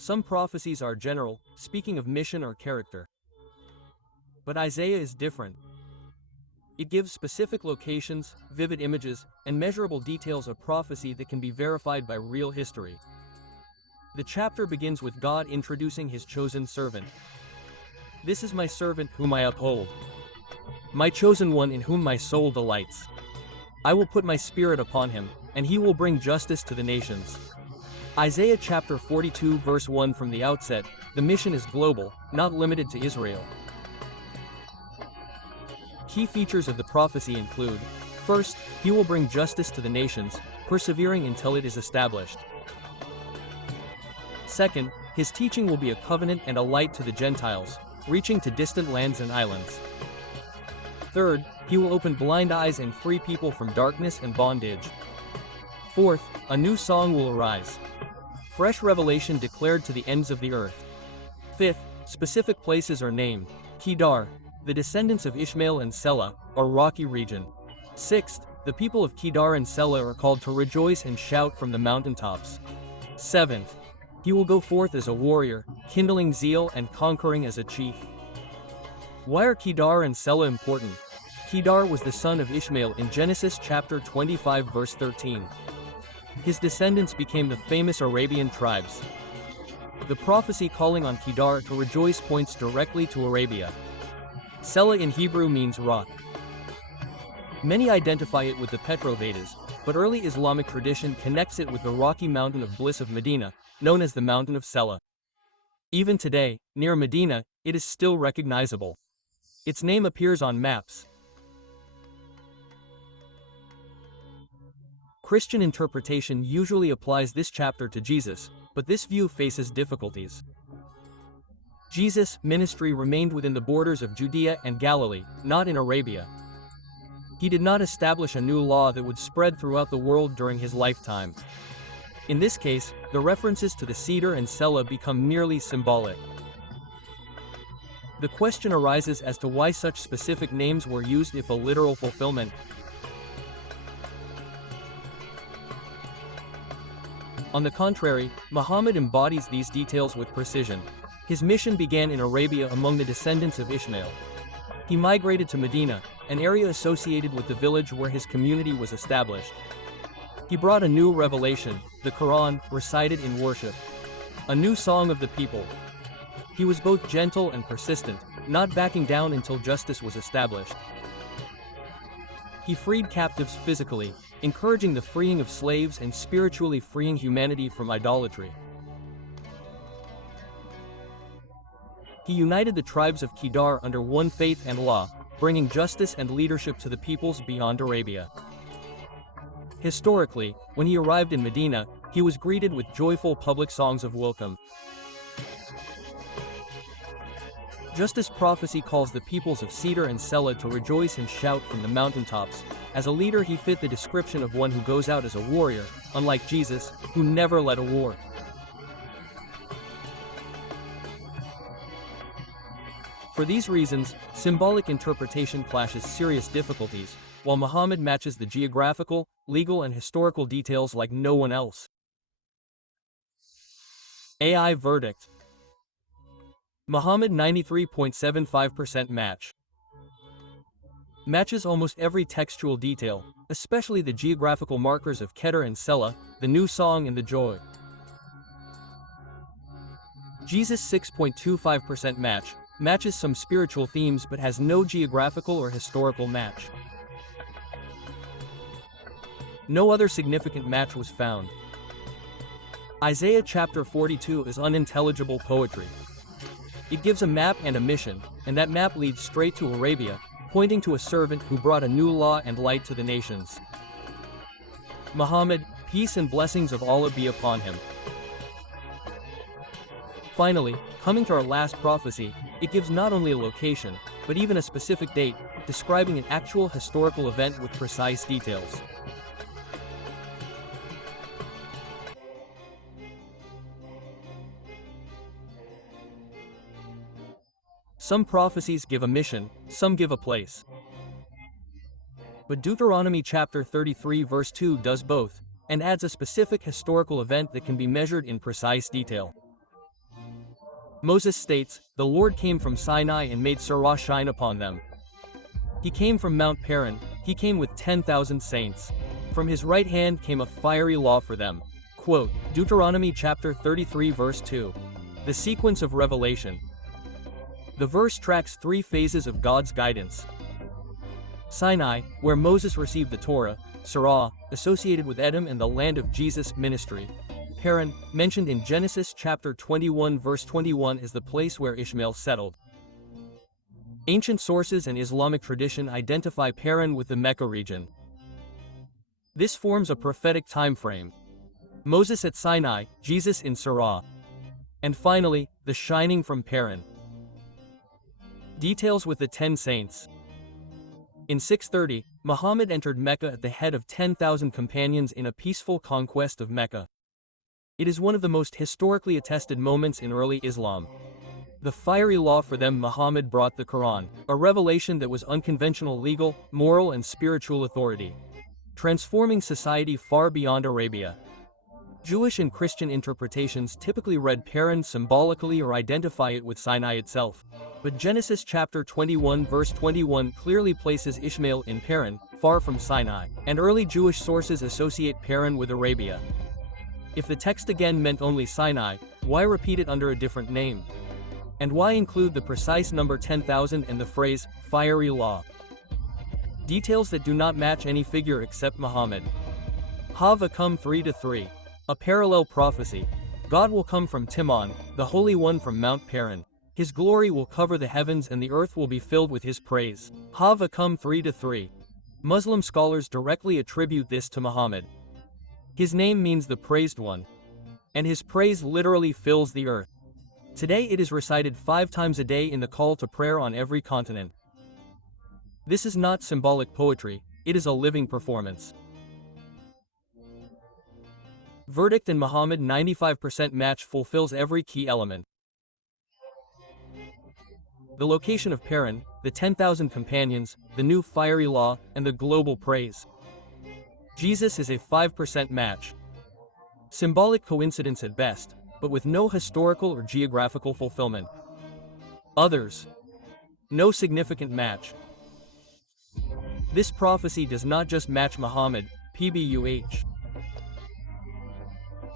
Some prophecies are general, speaking of mission or character. But Isaiah is different. It gives specific locations, vivid images, and measurable details of prophecy that can be verified by real history. The chapter begins with God introducing his chosen servant. "This is my servant whom I uphold, my chosen one in whom my soul delights. I will put my spirit upon him, and he will bring justice to the nations." Isaiah chapter 42 verse 1. From the outset, the mission is global, not limited to Israel. Key features of the prophecy include: first, he will bring justice to the nations, persevering until it is established. Second, his teaching will be a covenant and a light to the Gentiles, reaching to distant lands and islands. Third, he will open blind eyes and free people from darkness and bondage. Fourth, a new song will arise. Fresh revelation declared to the ends of the earth. Fifth, specific places are named: Kedar, the descendants of Ishmael and Selah, or rocky region. Sixth, the people of Kedar and Selah are called to rejoice and shout from the mountaintops. Seventh, he will go forth as a warrior, kindling zeal and conquering as a chief. Why are Kedar and Selah important? Kedar was the son of Ishmael in Genesis chapter 25 verse 13. His descendants became the famous Arabian tribes. The prophecy calling on Kedar to rejoice points directly to Arabia. Selah in Hebrew means rock. Many identify it with the Petrovedas, but early Islamic tradition connects it with the rocky mountain of bliss of Medina, known as the Mountain of Selah. Even today, near Medina, it is still recognizable. Its name appears on maps. Christian interpretation usually applies this chapter to Jesus, but this view faces difficulties. Jesus' ministry remained within the borders of Judea and Galilee, not in Arabia. He did not establish a new law that would spread throughout the world during his lifetime. In this case, the references to the cedar and Selah become merely symbolic. The question arises as to why such specific names were used if a literal fulfillment. On the contrary, Muhammad embodies these details with precision. His mission began in Arabia among the descendants of Ishmael. He migrated to Medina, an area associated with the village where his community was established. He brought a new revelation, the Quran, recited in worship. A new song of the people. He was both gentle and persistent, not backing down until justice was established. He freed captives physically, encouraging the freeing of slaves and spiritually freeing humanity from idolatry. He united the tribes of Kedar under one faith and law, bringing justice and leadership to the peoples beyond Arabia. Historically, when he arrived in Medina, he was greeted with joyful public songs of welcome. Just as prophecy calls the peoples of Cedar and Selah to rejoice and shout from the mountaintops, as a leader he fit the description of one who goes out as a warrior, unlike Jesus, who never led a war. For these reasons, symbolic interpretation clashes serious difficulties, while Muhammad matches the geographical, legal and historical details like no one else. AI verdict. Muhammad 93.75% match. Matches almost every textual detail, especially the geographical markers of Kedar and Selah, the new song and the joy. Jesus 6.25% match. Matches some spiritual themes but has no geographical or historical match. No other significant match was found. Isaiah chapter 42 is unintelligible poetry. It gives a map and a mission, and that map leads straight to Arabia, pointing to a servant who brought a new law and light to the nations. Muhammad, peace and blessings of Allah be upon him. Finally, coming to our last prophecy, it gives not only a location, but even a specific date, describing an actual historical event with precise details. Some prophecies give a mission, some give a place. But Deuteronomy chapter 33 verse 2 does both, and adds a specific historical event that can be measured in precise detail. Moses states, "The Lord came from Sinai and made Sirah shine upon them. He came from Mount Paran, he came with 10,000 saints. From his right hand came a fiery law for them." Quote, Deuteronomy chapter 33 verse 2. The sequence of revelation. The verse tracks three phases of God's guidance. Sinai, where Moses received the Torah; Sirah, associated with Edom and the land of Jesus' ministry; Paran, mentioned in Genesis chapter 21 verse 21 as the place where Ishmael settled. Ancient sources and Islamic tradition identify Paran with the Mecca region. This forms a prophetic time frame. Moses at Sinai, Jesus in Sirah. And finally, the shining from Paran. Details with the 10 saints. In 630, Muhammad entered Mecca at the head of 10,000 companions in a peaceful conquest of Mecca. It is one of the most historically attested moments in early Islam. The fiery law for them Muhammad brought the Quran, a revelation that was unconventional legal, moral and spiritual authority, transforming society far beyond Arabia. Jewish and Christian interpretations typically read Paran symbolically or identify it with Sinai itself. But Genesis chapter 21 verse 21 clearly places Ishmael in Paran, far from Sinai, and early Jewish sources associate Paran with Arabia. If the text again meant only Sinai, why repeat it under a different name? And why include the precise number 10,000 and the phrase, fiery law? Details that do not match any figure except Muhammad. Ha-Va'Qum 3-3. A parallel prophecy. God will come from Timon, the Holy One from Mount Paran. His glory will cover the heavens and the earth will be filled with his praise. Ha-Va'Qum 3-3. Muslim scholars directly attribute this to Muhammad. His name means the praised one, and his praise literally fills the earth. Today it is recited 5 times a day in the call to prayer on every continent. This is not symbolic poetry, it is a living performance. Verdict in Muhammad 95% match fulfills every key element. The location of Paran, the 10,000 companions, the new fiery law, and the global praise. Jesus is a 5% match. Symbolic coincidence at best, but with no historical or geographical fulfillment. Others. No significant match. This prophecy does not just match Muhammad, PBUH.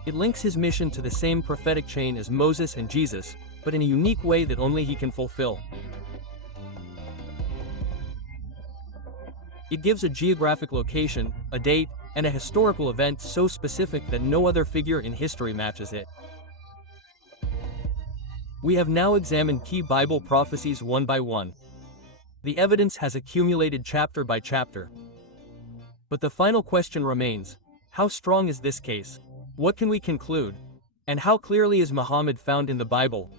It links his mission to the same prophetic chain as Moses and Jesus, but in a unique way that only he can fulfill. It gives a geographic location, a date, and a historical event so specific that no other figure in history matches it. We have now examined key Bible prophecies one by one. The evidence has accumulated chapter by chapter. But the final question remains, how strong is this case? What can we conclude? And how clearly is Muhammad found in the Bible?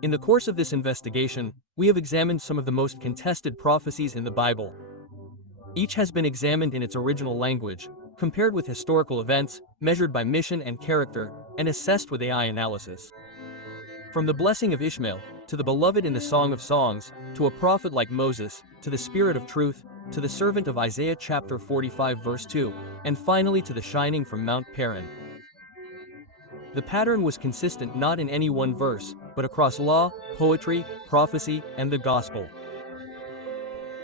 In the course of this investigation, we have examined some of the most contested prophecies in the Bible. Each has been examined in its original language, compared with historical events, measured by mission and character, and assessed with AI analysis. From the blessing of Ishmael, to the beloved in the Song of Songs, to a prophet like Moses, to the Spirit of Truth, to the servant of Isaiah chapter 45 verse 2, and finally to the shining from Mount Paran. The pattern was consistent not in any one verse, but across law, poetry, prophecy, and the gospel.